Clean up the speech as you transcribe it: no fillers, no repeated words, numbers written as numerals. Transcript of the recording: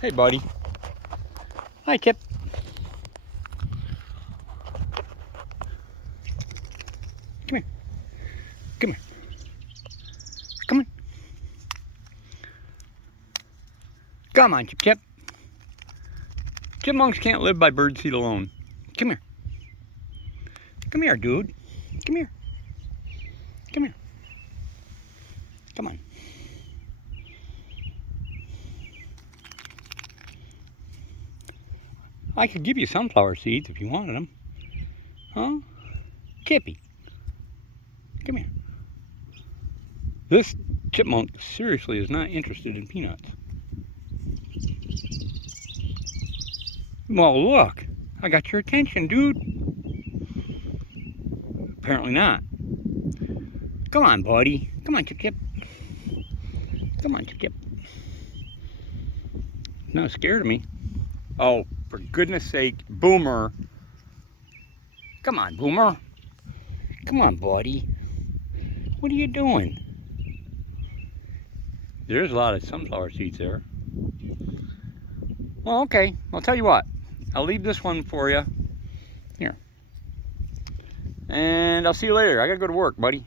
Hey, buddy. Hi, Chip. Come here. Come here. Come on. Come on, Chip Chip. Chipmunks can't live by birdseed alone. Come here. Come here, dude. Come here. Come here. Come on. I could give you sunflower seeds if you wanted them. Huh? Chippy. Come here. This chipmunk seriously is not interested in peanuts. Well, look. I got your attention, dude. Apparently not. Come on, buddy. Come on, Chip Chip. Come on, Chip Chip. Not scared of me. Oh, for goodness sake, Boomer. Come on, Boomer. Come on, buddy. What are you doing? There's a lot of sunflower seeds there. Well, okay. I'll tell you what. I'll leave this one for you. Here. And I'll see you later. I gotta go to work, buddy.